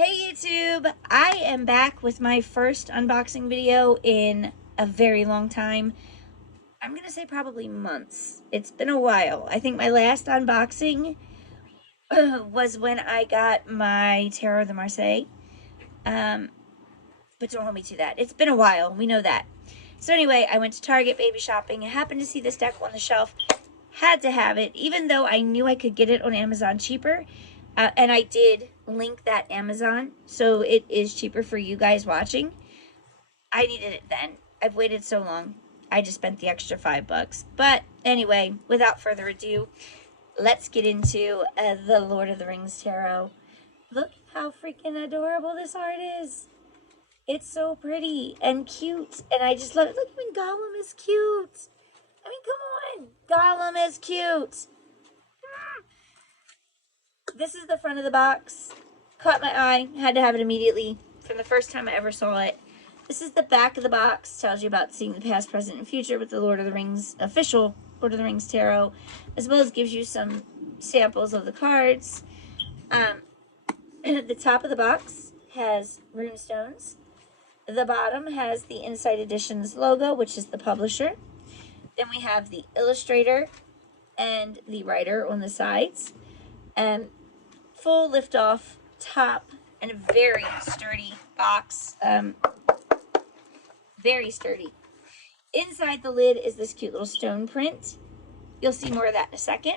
Hey YouTube, I am back with my first unboxing video in a very long time. I'm gonna say probably months. It's been a while. I think my last unboxing was when I got my Tarot de Marseille. But don't hold me to that. It's been a while, we know that. So anyway, I went to Target baby shopping. I happened to see this deck on the shelf. Had to have it, even though I knew I could get it on Amazon cheaper. And I did link that Amazon, so it is cheaper for you guys watching. I needed it then. I've waited so long. I just spent the extra $5. But anyway, without further ado, let's get into the Lord of the Rings Tarot. Look how freaking adorable this art is. It's so pretty and cute, and I just love it. Look, even Gollum is cute. I mean, come on. Gollum is cute. This is the front of the box. Caught my eye. Had to have it immediately from the first time I ever saw it. This is the back of the box. Tells you about seeing the past, present, and future with the Lord of the Rings, official Lord of the Rings Tarot, as well as gives you some samples of the cards. The top of the box has runestones. The bottom has the Inside Editions logo, which is the publisher. Then we have the illustrator and the writer on the sides. Full lift-off top and a very sturdy box. Very sturdy. Inside the lid is this cute little stone print. You'll see more of that in a second.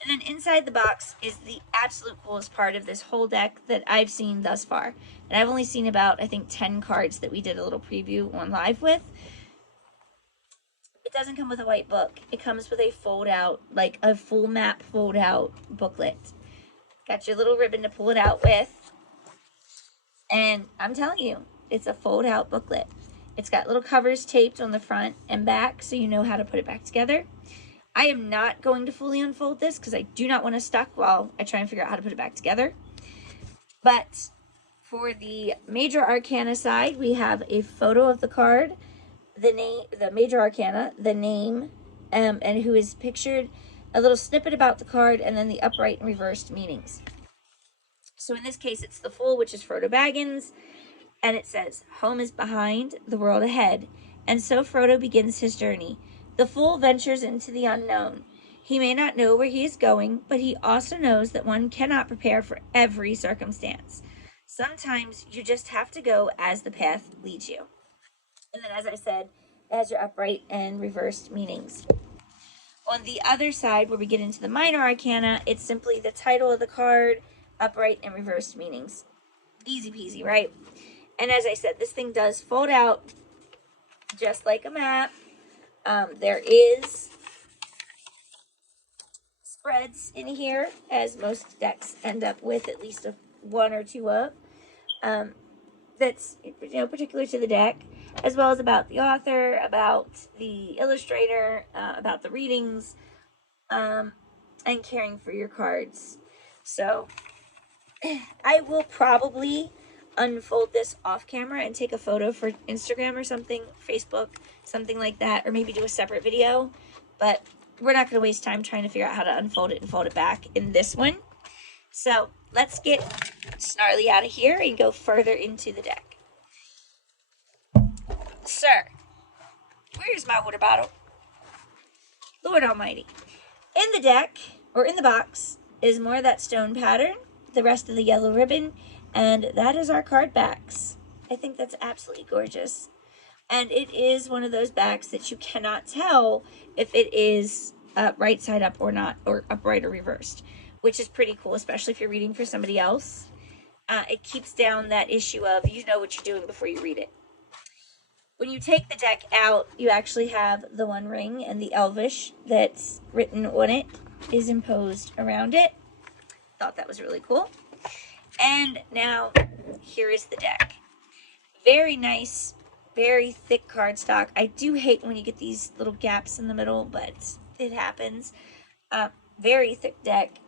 And then inside the box is the absolute coolest part of this whole deck that I've seen thus far. And I've only seen about, I think, 10 cards that we did a little preview on live with. It doesn't come with a white book. It comes with a fold-out, like a full map fold-out booklet. Got your little ribbon to pull it out with. And I'm telling you, it's a fold-out booklet. It's got little covers taped on the front and back so you know how to put it back together. I am not going to fully unfold this because I do not want to stuck while I try and figure out how to put it back together. But for the major arcana side, we have a photo of the card, the name, the major arcana, the name, and who is pictured, a little snippet about the card, and then the upright and reversed meanings. So in this case, it's the Fool, which is Frodo Baggins, and it says, "Home is behind, the world ahead." And so Frodo begins his journey. The Fool ventures into the unknown. He may not know where he is going, but he also knows that one cannot prepare for every circumstance. Sometimes you just have to go as the path leads you. And then, as I said, it has your upright and reversed meanings. On the other side, where we get into the minor arcana, it's simply the title of the card, upright and reversed meanings. Easy peasy, right? And as I said, this thing does fold out just like a map. There is spreads in here, as most decks end up with at least one or two of. That's particular to the deck, as well as about the author, about the illustrator, about the readings, and caring for your cards. So I will probably unfold this off camera and take a photo for Instagram or something, Facebook, something like that, or maybe do a separate video. But we're not going to waste time trying to figure out how to unfold it and fold it back in this one. So let's get Snarly out of here and go further into the deck. Sir, where's my water bottle? Lord Almighty. In the deck, or in the box, is more of that stone pattern, the rest of the yellow ribbon, and that is our card backs. I think that's absolutely gorgeous. And it is one of those backs that you cannot tell if it is right side up or not, or upright or reversed, which is pretty cool, especially if you're reading for somebody else. It keeps down that issue of you know what you're doing before you read it. When you take the deck out, you actually have the One Ring, and the Elvish that's written on it is imposed around it. Thought that was really cool. And now, here is the deck. Very nice, very thick cardstock. I do hate when you get these little gaps in the middle, but it happens. Very thick deck.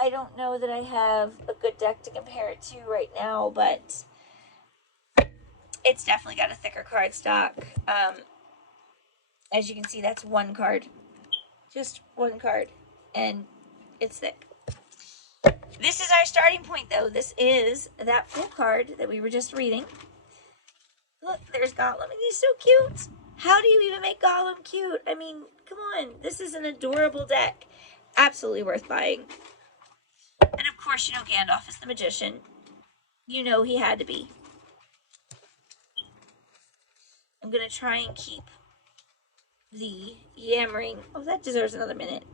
I don't know that I have a good deck to compare it to right now, but it's definitely got a thicker cardstock. As you can see, that's one card. Just one card. And it's thick. This is our starting point, though. This is that full card that we were just reading. Look, there's Gollum, and he's so cute. How do you even make Gollum cute? I mean, come on. This is an adorable deck. Absolutely worth buying. And of course, you know Gandalf is the magician. You know he had to be. I'm going to try and keep the yammering. Oh, that deserves another minute.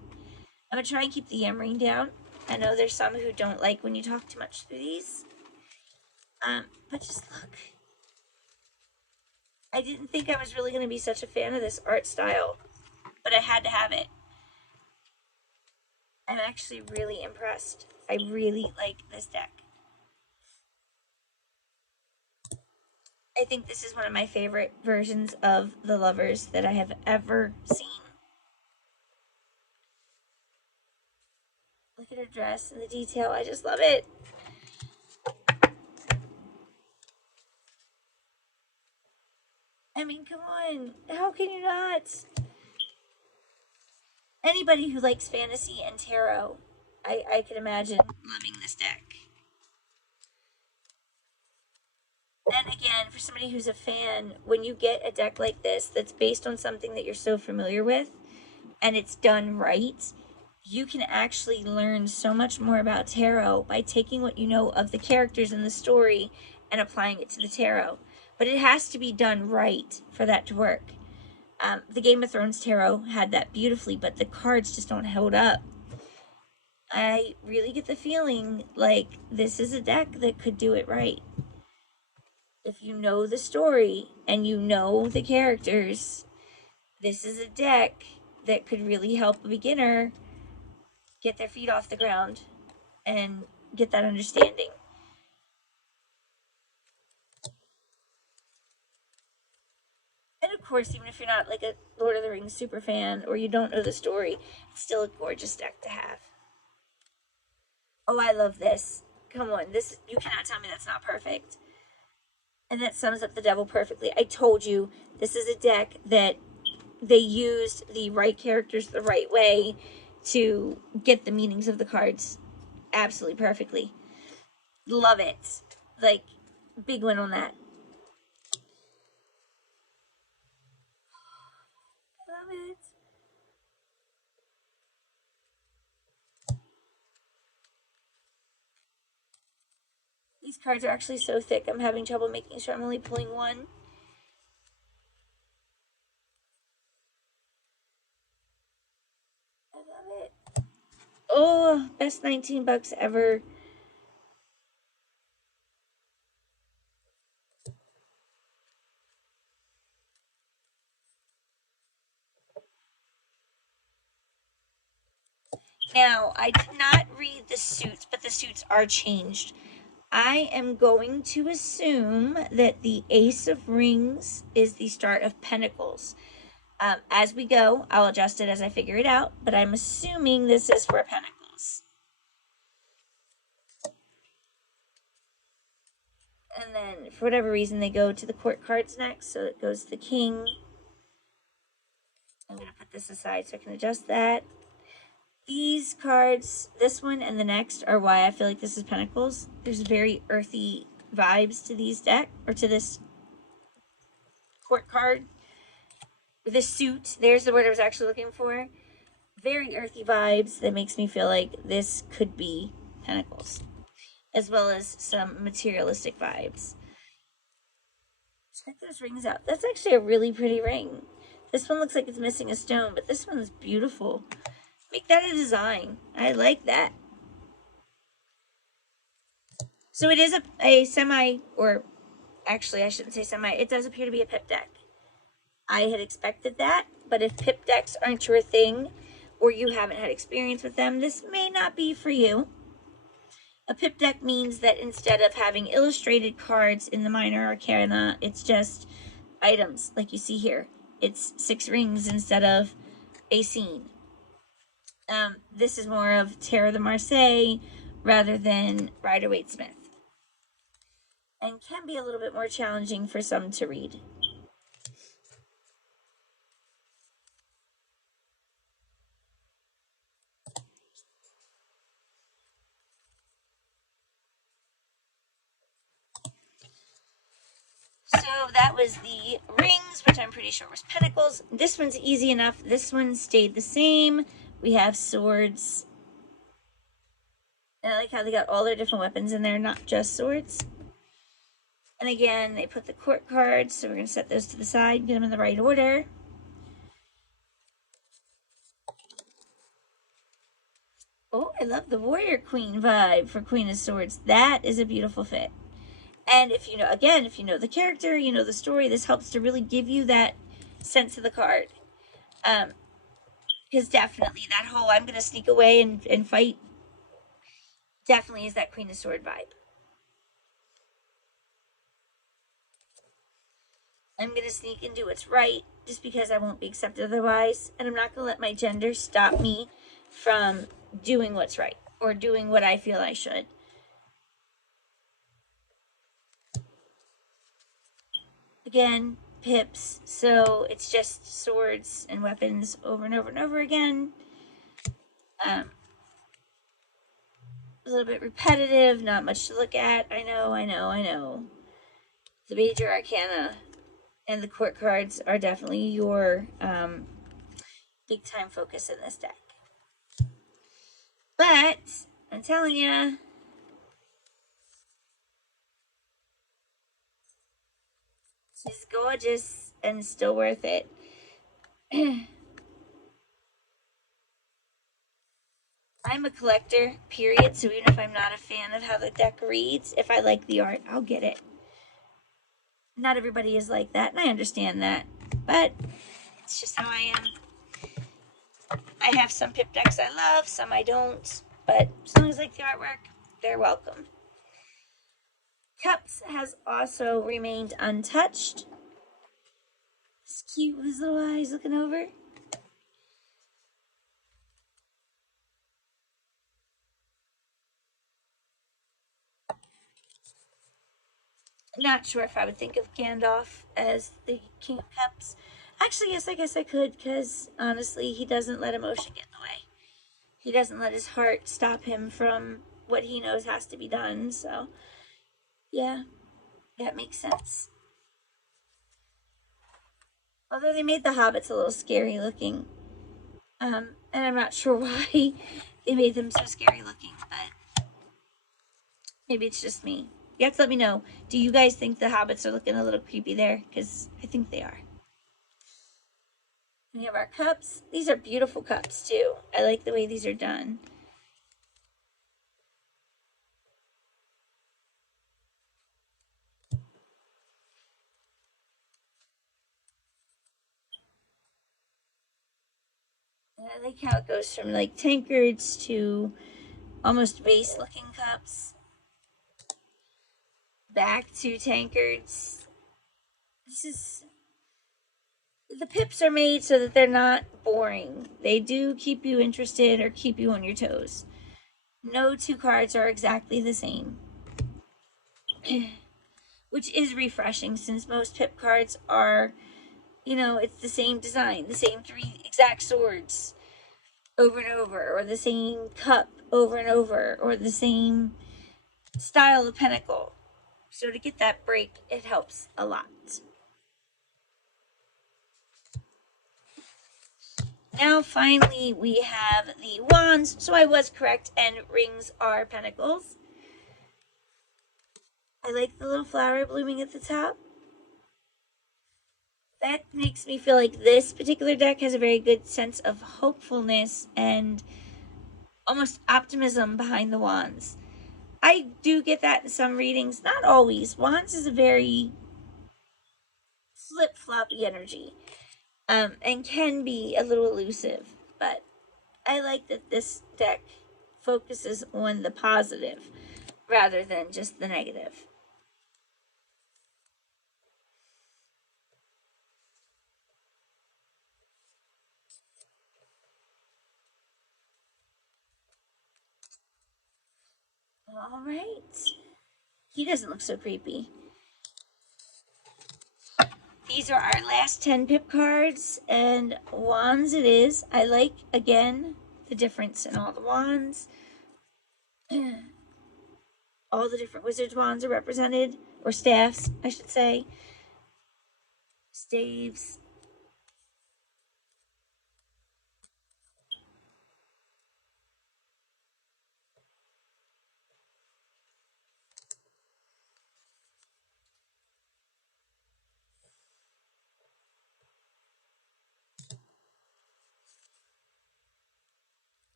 I'm going to try and keep the yammering down. I know there's some who don't like when you talk too much through these. But just look. I didn't think I was really going to be such a fan of this art style, but I had to have it. I'm actually really impressed. I really like this deck. I think this is one of my favorite versions of the Lovers that I have ever seen. Look at her dress and the detail. I just love it. I mean, come on. How can you not? Anybody who likes fantasy and tarot, I can imagine loving this deck. And again, for somebody who's a fan, when you get a deck like this that's based on something that you're so familiar with and it's done right, you can actually learn so much more about tarot by taking what you know of the characters in the story and applying it to the tarot. But it has to be done right for that to work. The Game of Thrones tarot had that beautifully, but the cards just don't hold up. I really get the feeling like this is a deck that could do it right. If you know the story and you know the characters, this is a deck that could really help a beginner get their feet off the ground and get that understanding. And of course, even if you're not like a Lord of the Rings super fan or you don't know the story, it's still a gorgeous deck to have. Oh, I love this. Come on, this, you cannot tell me that's not perfect. And that sums up the devil perfectly. I told you, this is a deck that they used the right characters the right way to get the meanings of the cards absolutely perfectly. Love it. Like, big win on that. Love it. These cards are actually so thick, I'm having trouble making sure I'm only pulling one. I love it. Oh, best 19 bucks ever. Now, I did not read the suits, but the suits are changed. I am going to assume that the Ace of Rings is the start of Pentacles. As we go, I'll adjust it as I figure it out, but I'm assuming this is for Pentacles. And then, for whatever reason, they go to the court cards next, so it goes to the King. I'm going to put this aside so I can adjust that. These cards, this one and the next, are why I feel like this is Pentacles. There's very earthy vibes to these deck, or to this court card. This suit, there's the word I was actually looking for. Very earthy vibes that makes me feel like this could be Pentacles, as well as some materialistic vibes. Check those rings out. That's actually a really pretty ring. This one looks like it's missing a stone, but this one is beautiful. Make that a design. I like that. So it is a semi, or actually I shouldn't say semi, it does appear to be a pip deck. I had expected that, but if pip decks aren't your thing, or you haven't had experience with them, this may not be for you. A pip deck means that instead of having illustrated cards in the minor arcana, it's just items, like you see here. It's 6 rings instead of a scene. This is more of Terre de Marseille rather than Rider-Waite-Smith, and can be a little bit more challenging for some to read. that was the rings, which I'm pretty sure was pentacles. This one's easy enough. This one stayed the same. We have swords. And I like how they got all their different weapons in there, not just swords. And again, they put the court cards, so we're going to set those to the side, get them in the right order. Oh, I love the warrior queen vibe for Queen of Swords. That is a beautiful fit. And if you know, again, if you know the character, you know the story, this helps to really give you that sense of the card. Because definitely that whole I'm going to sneak away and fight definitely is that Queen of Sword vibe. I'm going to sneak and do what's right just because I won't be accepted otherwise. And I'm not going to let my gender stop me from doing what's right or doing what I feel I should. Again, pips, so it's just swords and weapons over and over and over again. A little bit repetitive, not much to look at. I know. The major arcana and the court cards are definitely your big time focus in this deck. But I'm telling you, she's gorgeous and still worth it. I'm a collector, period. So even if I'm not a fan of how the deck reads, if I like the art, I'll get it. Not everybody is like that, and I understand that. But it's just how I am. I have some pip decks I love, some I don't. But as long as I like the artwork, they're welcome. Cups has also remained untouched. It's cute with his little eyes looking over. Not sure if I would think of Gandalf as the King of Cups. Actually, yes, I guess I could, because honestly, he doesn't let emotion get in the way. He doesn't let his heart stop him from what he knows has to be done, so yeah, that makes sense. Although they made the hobbits a little scary looking. And I'm not sure why they made them so scary looking, but maybe it's just me. You have to let me know. Do you guys think the hobbits are looking a little creepy there? Because I think they are. We have our cups. These are beautiful cups too. I like the way these are done. And I like how it goes from like tankards to almost vase looking cups. Back to tankards. This is... The pips are made so that they're not boring. They do keep you interested or keep you on your toes. No two cards are exactly the same. Which is refreshing since most pip cards are, you know, it's the same design, the same three exact swords over and over, or the same cup over and over, or the same style of pentacle. So to get that break, it helps a lot. Now finally we have the wands. So I was correct, and rings are pentacles. I like the little flower blooming at the top. That makes me feel like this particular deck has a very good sense of hopefulness and almost optimism behind the wands. I do get that in some readings, not always. Wands is a very flip-floppy energy, and can be a little elusive, but I like that this deck focuses on the positive rather than just the negative. All right. He doesn't look so creepy. These are our last 10 pip cards, and wands it is. I like, again, the difference in all the wands. All the different wizards' wands are represented, or staffs, I should say. staves.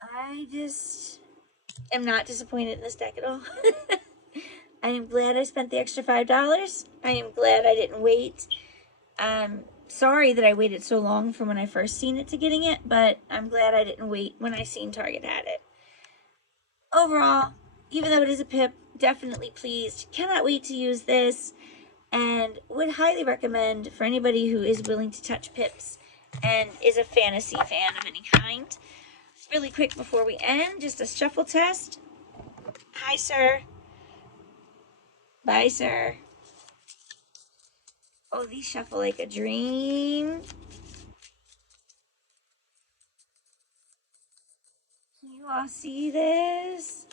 I just am not disappointed in this deck at all. I am glad I spent the extra $5. I am glad I didn't wait. I'm sorry that I waited so long from when I first seen it to getting it, but I'm glad I didn't wait when I seen Target had it. Overall, even though it is a pip, definitely pleased. Cannot wait to use this, and would highly recommend for anybody who is willing to touch pips and is a fantasy fan of any kind. Really quick before we end, just a shuffle test. Hi, sir. Bye, sir. Oh, these shuffle like a dream. Can you all see this?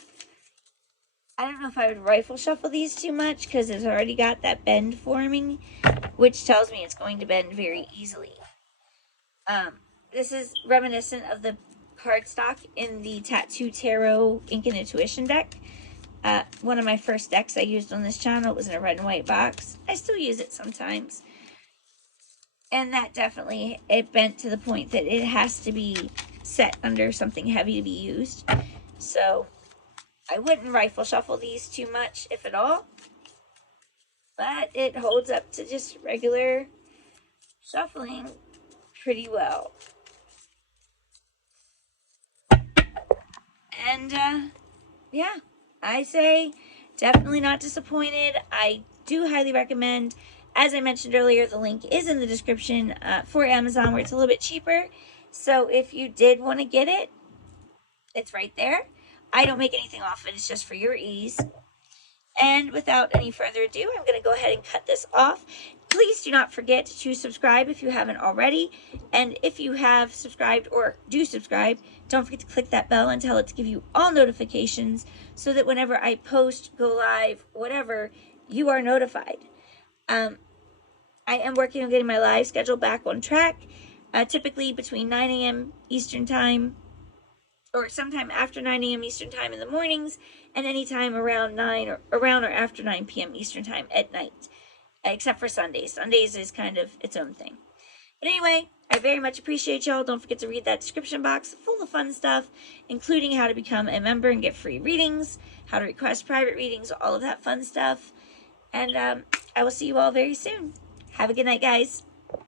I don't know if I would rifle shuffle these too much because it's already got that bend forming, which tells me it's going to bend very easily. This is reminiscent of the cardstock in the Tattoo Tarot Ink and Intuition deck. One of my first decks I used on this channel. It was in a red and white box. I still use it sometimes. And that definitely, it bent to the point that it has to be set under something heavy to be used. So I wouldn't rifle shuffle these too much, if at all. But it holds up to just regular shuffling pretty well. And yeah, I say definitely not disappointed. I do highly recommend. As I mentioned earlier, the link is in the description for Amazon, where it's a little bit cheaper. So if you did want to get it, it's right there. I don't make anything off it. It's just for your ease. And without any further ado, I'm going to go ahead and cut this off. Please do not forget to subscribe if you haven't already. And if you have subscribed or do subscribe, don't forget to click that bell and tell it to give you all notifications so that whenever I post, go live, whatever, you are notified. I am working on getting my live schedule back on track, typically between 9 a.m. Eastern Time or sometime after 9 a.m. Eastern Time in the mornings, and anytime around 9 or around or after 9 p.m. Eastern Time at night, except for Sundays. Sundays is kind of its own thing. But anyway, I very much appreciate y'all. Don't forget to read that description box full of fun stuff, including how to become a member and get free readings, how to request private readings, all of that fun stuff. And I will see you all very soon. Have a good night, guys.